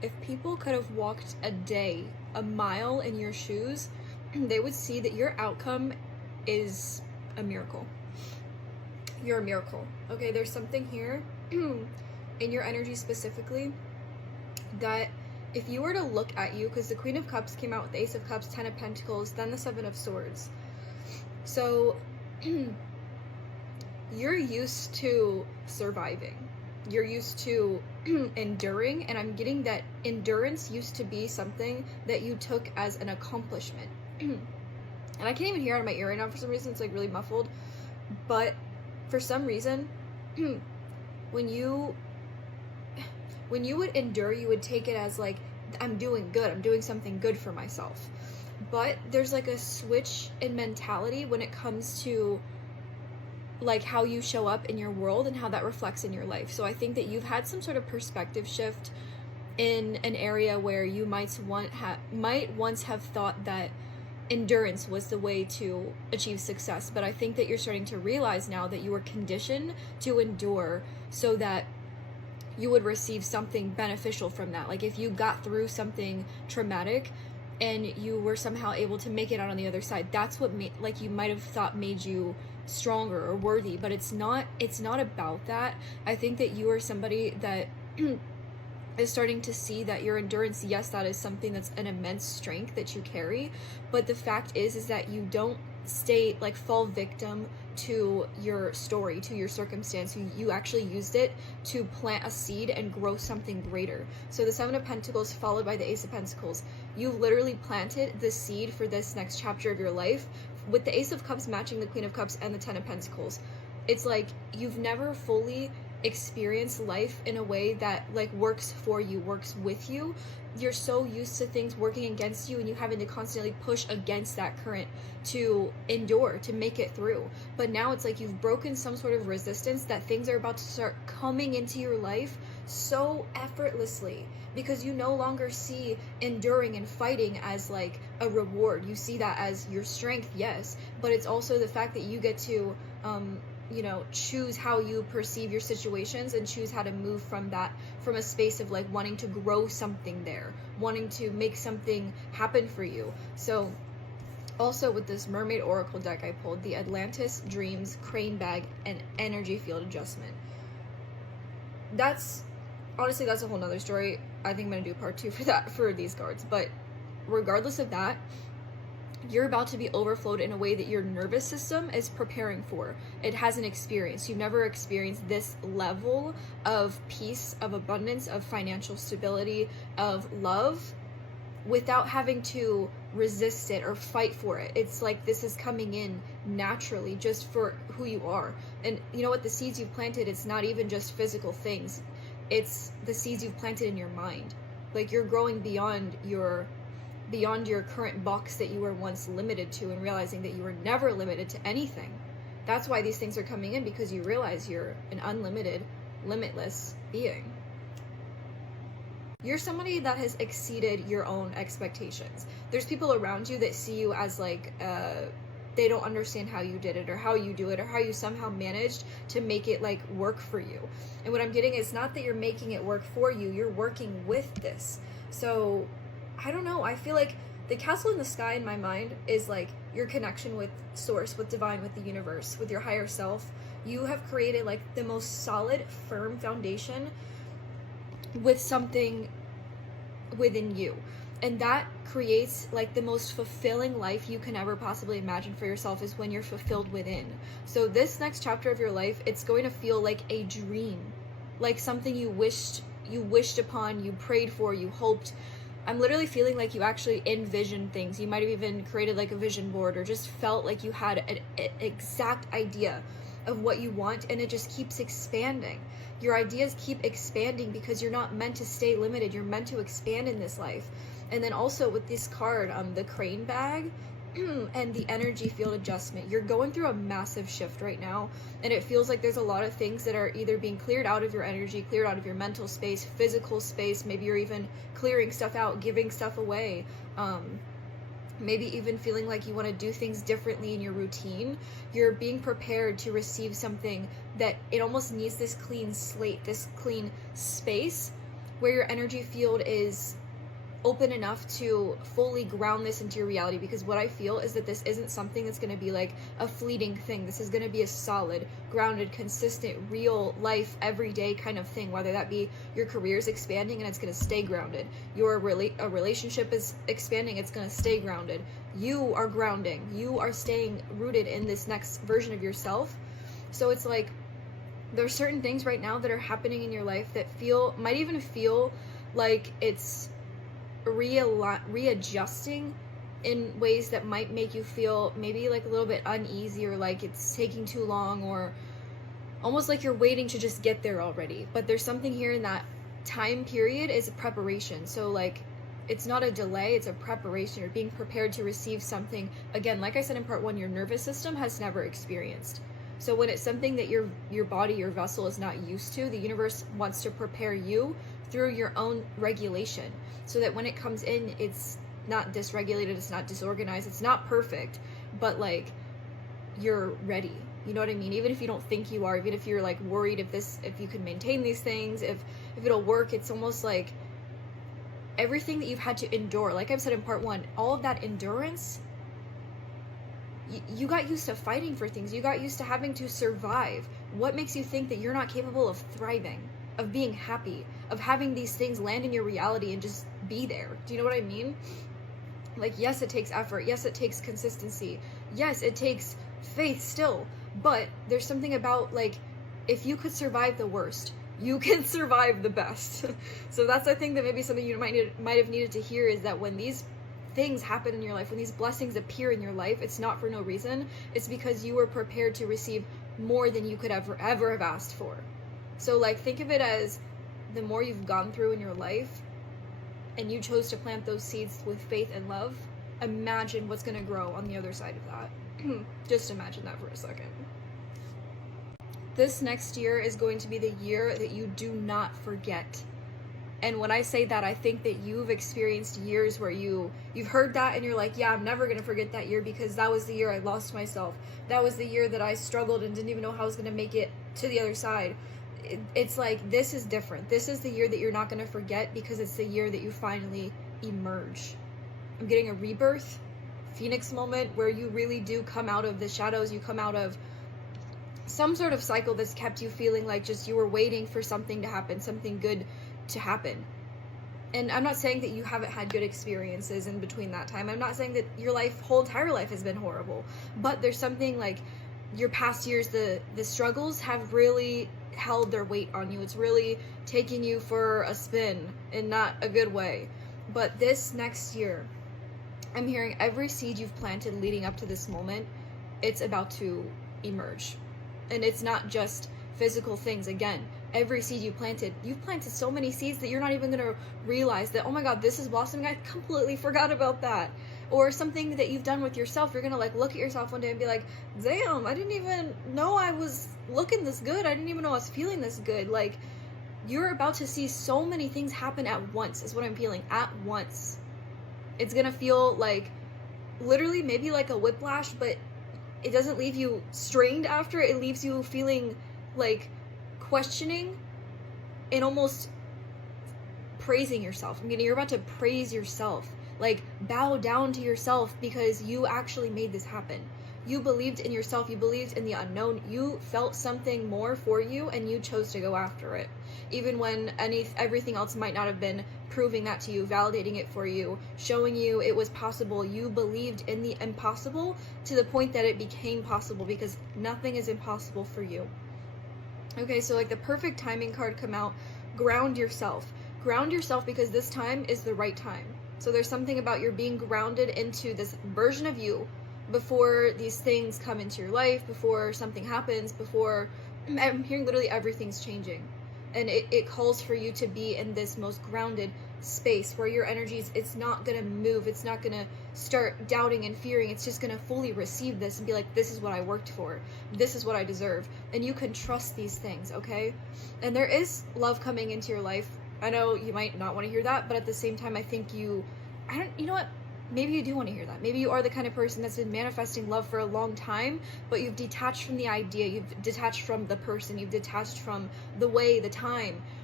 if people could have walked a day, a mile in your shoes, they would see that your outcome is a miracle. You're a miracle. Okay, there's something here in your energy specifically that if you were to look at you, because the Queen of Cups came out with the Ace of Cups, 10 of Pentacles, then the 7 of Swords. So you're used to surviving. You're used to enduring, and I'm getting that endurance used to be something that you took as an accomplishment. And I can't even hear out of my ear right now for some reason. It's like really muffled. But for some reason, when you would endure, you would take it as like, I'm doing good, I'm doing something good for myself. But there's like a switch in mentality when it comes to like how you show up in your world and how that reflects in your life. So I think that you've had some sort of perspective shift in an area where you might once have thought that endurance was the way to achieve success. But I think that you're starting to realize now that you were conditioned to endure so that you would receive something beneficial from that. Like if you got through something traumatic and you were somehow able to make it out on the other side, that's what you might have thought made you stronger or worthy. But it's not about that. I think that you are somebody that is starting to see that your endurance, yes, that is something that's an immense strength that you carry, but the fact is that you don't fall victim to your story, to your circumstance. You actually used it to plant a seed and grow something greater. So the 7 of Pentacles followed by the Ace of Pentacles, you've literally planted the seed for this next chapter of your life, with the Ace of Cups matching the Queen of Cups and the 10 of Pentacles. It's like you've never fully experienced life in a way that like works for you, works with you. You're so used to things working against you and you having to constantly push against that current to endure, to make it through. But now it's like you've broken some sort of resistance, that things are about to start coming into your life so effortlessly, because you no longer see enduring and fighting as like a reward. You see that as your strength, yes, but it's also the fact that you get to choose how you perceive your situations and choose how to move from a space of like wanting to grow something there, wanting to make something happen for you. So also with this Mermaid Oracle deck I pulled, the Atlantis, Dreams, Crane Bag, and Energy Field Adjustment. That's a whole nother story. I think I'm gonna do part 2 for these cards. But regardless of that, you're about to be overflowed in a way that your nervous system is preparing for. It hasn't experienced. You've never experienced this level of peace, of abundance, of financial stability, of love, without having to resist it or fight for it. It's like this is coming in naturally just for who you are. And you know what? The seeds you've planted, it's not even just physical things. It's the seeds you've planted in your mind. Like you're growing beyond your current box that you were once limited to, and realizing that you were never limited to anything. That's why these things are coming in, because you realize you're an unlimited, limitless being. You're somebody that has exceeded your own expectations. There's people around you that see you as like, they don't understand how you did it or how you do it or how you somehow managed to make it like work for you. And what I'm getting is not that you're making it work for you, you're working with this. So I don't know, I feel like the castle in the sky in my mind is like your connection with source, with divine, with the universe, with your higher self. You have created like the most solid, firm foundation with something within you. And that creates like the most fulfilling life you can ever possibly imagine for yourself, is when you're fulfilled within. So this next chapter of your life, it's going to feel like a dream, like something you wished upon, you prayed for, you hoped. I'm literally feeling like you actually envisioned things. You might have even created like a vision board, or just felt like you had an exact idea of what you want, and it just keeps expanding. Your ideas keep expanding because you're not meant to stay limited. You're meant to expand in this life. And then also with this card, the Crane Bag and the Energy Field Adjustment, you're going through a massive shift right now, and it feels like there's a lot of things that are either being cleared out of your energy, cleared out of your mental space, physical space. Maybe you're even clearing stuff out, giving stuff away, maybe even feeling like you want to do things differently in your routine. You're being prepared to receive something that it almost needs this clean slate, this clean space where your energy field is open enough to fully ground this into your reality. Because what I feel is that this isn't something that's going to be like a fleeting thing. This is going to be a solid, grounded, consistent, real life, everyday kind of thing, whether that be your career's expanding and it's going to stay grounded, a relationship is expanding, it's going to stay grounded, you are grounding, you are staying rooted in this next version of yourself. So it's like there's certain things right now that are happening in your life that might even feel like it's readjusting in ways that might make you feel maybe like a little bit uneasy, or like it's taking too long, or almost like you're waiting to just get there already. But there's something here in that time period is a preparation. So like it's not a delay, it's a preparation. You're being prepared to receive something, again, like I said in part 1, your nervous system has never experienced. So when it's something that your body, your vessel is not used to, the universe wants to prepare you through your own regulation, so that when it comes in, it's not dysregulated, it's not disorganized, it's not perfect, but like you're ready. You know what I mean? Even if you don't think you are, even if you're like worried if you can maintain these things, if it'll work, it's almost like everything that you've had to endure, like I've said in part 1, all of that endurance, you got used to fighting for things, you got used to having to survive. What makes you think that you're not capable of thriving, of being happy, of having these things land in your reality and just be there? Do you know what I mean? Like, yes, it takes effort, yes, it takes consistency, yes, it takes faith still, but there's something about, like, if you could survive the worst, you can survive the best. So that's, I think, that maybe something you might have needed to hear, is that when these things happen in your life, when these blessings appear in your life, it's not for no reason. It's because you were prepared to receive more than you could ever have asked for. So like, think of it as the more you've gone through in your life and you chose to plant those seeds with faith and love, imagine what's going to grow on the other side of that. Just imagine that for a second. This next year is going to be the year that you do not forget. And when I say that, I think that you've experienced years where you've heard that and you're like, yeah, I'm never going to forget that year, because that was the year I lost myself. That was the year that I struggled and didn't even know how I was going to make it to the other side. It's like, this is different. This is the year that you're not going to forget, because it's the year that you finally emerge. I'm getting a rebirth, phoenix moment, where you really do come out of the shadows. You come out of some sort of cycle that's kept you feeling like just you were waiting for something to happen, something good to happen. And I'm not saying that you haven't had good experiences in between that time. I'm not saying that your whole entire life has been horrible, but there's something like your past years, the struggles have really held their weight on you. It's really taking you for a spin in not a good way. But this next year, I'm hearing every seed you've planted leading up to this moment, it's about to emerge. And it's not just physical things. Again, every seed you've planted so many seeds that you're not even going to realize that, oh my god, this is blossoming, I completely forgot about that. Or something that you've done with yourself, you're going to like look at yourself one day and be like, damn, I didn't even know I was looking this good, I didn't even know I was feeling this good. Like, you're about to see so many things happen at once, is what I'm feeling, at once. It's going to feel like, literally, maybe like a whiplash, but it doesn't leave you strained after. It leaves you feeling like questioning and almost praising yourself. You're about to praise yourself, like bow down to yourself, because you actually made this happen. You believed in yourself, you believed in the unknown, you felt something more for you, and you chose to go after it. Even when everything else might not have been proving that to you, validating it for you, showing you it was possible, you believed in the impossible to the point that it became possible, because nothing is impossible for you. Okay, so like the perfect timing card come out, ground yourself. Ground yourself, because this time is the right time. So there's something about you're being grounded into this version of you before these things come into your life, before something happens, before, I'm hearing literally everything's changing. And it calls for you to be in this most grounded space where your energies, it's not going to move, it's not going to start doubting and fearing, it's just going to fully receive this and be like, this is what I worked for, this is what I deserve. And you can trust these things, okay? And there is love coming into your life. I know you might not want to hear that, but at the same time, I think you know what? Maybe you do want to hear that. Maybe you are the kind of person that's been manifesting love for a long time, but you've detached from the idea, you've detached from the person, you've detached from the way, the time,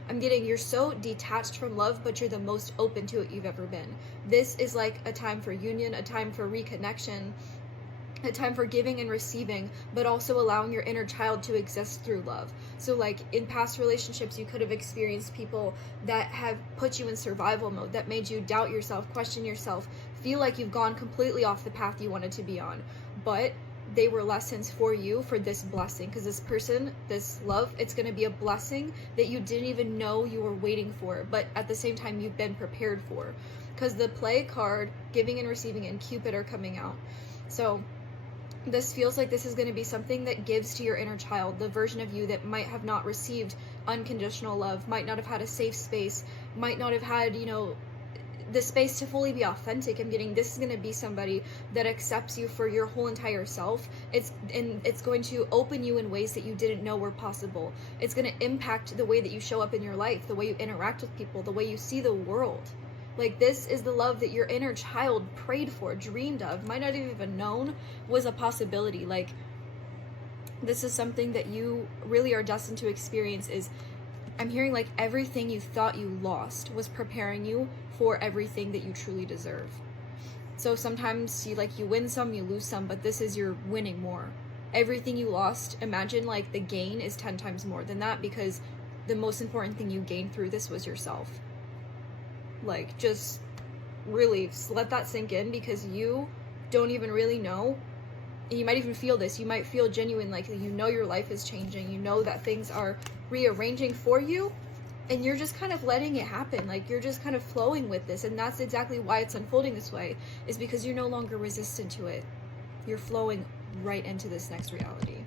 I'm getting you're so detached from love, but you're the most open to it you've ever been. This is like a time for union, a time for reconnection, a time for giving and receiving, but also allowing your inner child to exist through love. So like in past relationships, you could have experienced people that have put you in survival mode, that made you doubt yourself, question yourself, feel like you've gone completely off the path you wanted to be on. But they were lessons for you for this blessing, because this person, this love, it's going to be a blessing that you didn't even know you were waiting for, but at the same time you've been prepared for, because the play card, giving and receiving, and Cupid are coming out. So this feels like this is going to be something that gives to your inner child, the version of you that might have not received unconditional love, might not have had a safe space, might not have had, you know, the space to fully be authentic. I'm getting this is going to be somebody that accepts you for your whole entire self. It's going to open you in ways that you didn't know were possible. It's going to impact the way that you show up in your life, the way you interact with people, the way you see the world. Like, this is the love that your inner child prayed for, dreamed of, might not have even known was a possibility. Like, this is something that you really are destined to experience. Is I'm hearing like everything you thought you lost was preparing you for everything that you truly deserve. So sometimes you win some, you lose some, but this is you're winning more. Everything you lost, imagine like the gain is 10 times more than that, because the most important thing you gained through this was yourself. Like, just really let that sink in, because you don't even really know. You might even feel this. You might feel genuine, like you know your life is changing. You know that things are rearranging for you, and you're just kind of letting it happen. Like, you're just kind of flowing with this, and that's exactly why it's unfolding this way, is because you're no longer resistant to it. You're flowing right into this next reality.